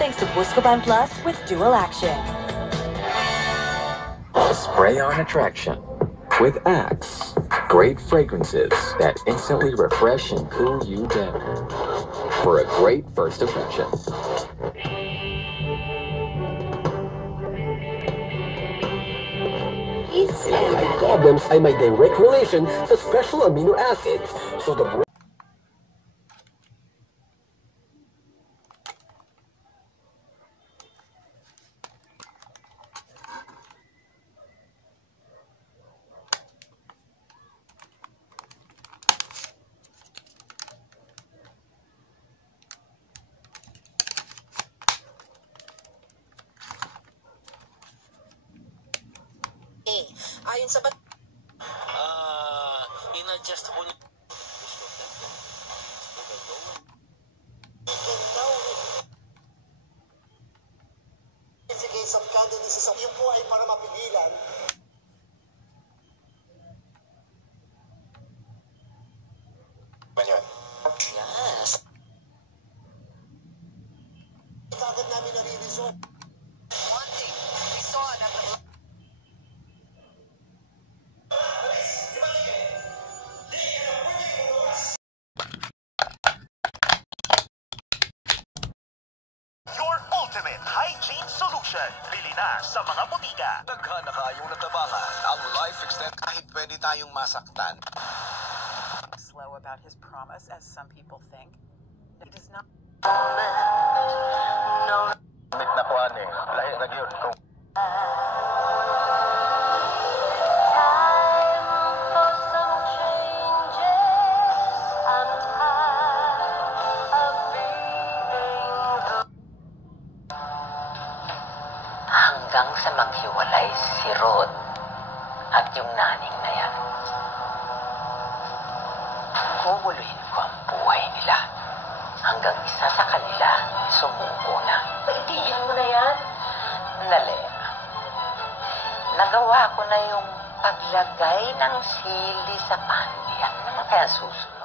thanks to Buscopan Plus with dual action. A spray-on attraction with Axe. Great fragrances that instantly refresh and cool you down for a great first impression. Problems ay may direct relation sa special amino acids. So the ayon sa inadjustable case of candidacy sa yun po ay para mapigilan yun. Yes. Kagad namin nare-resolve. One thing, we saw that ultimate hygiene solution. Bili na sa mga butika. Daghan na kayong natabangan ang Life Extend kahit pwede tayong masaktan. Slow about his promise as some people think. It is not. Mit na kuan eh. Lahi na gyud kung hanggang sa maghiwalay si Rod at yung naning na yan. Guguluhin ko ang buhay nila hanggang isa sa kanila sumuko na. Paigtigin mo na yan? Nali. Nagawa ko na yung paglagay ng sili sa pan. Yan naman kaya susunod.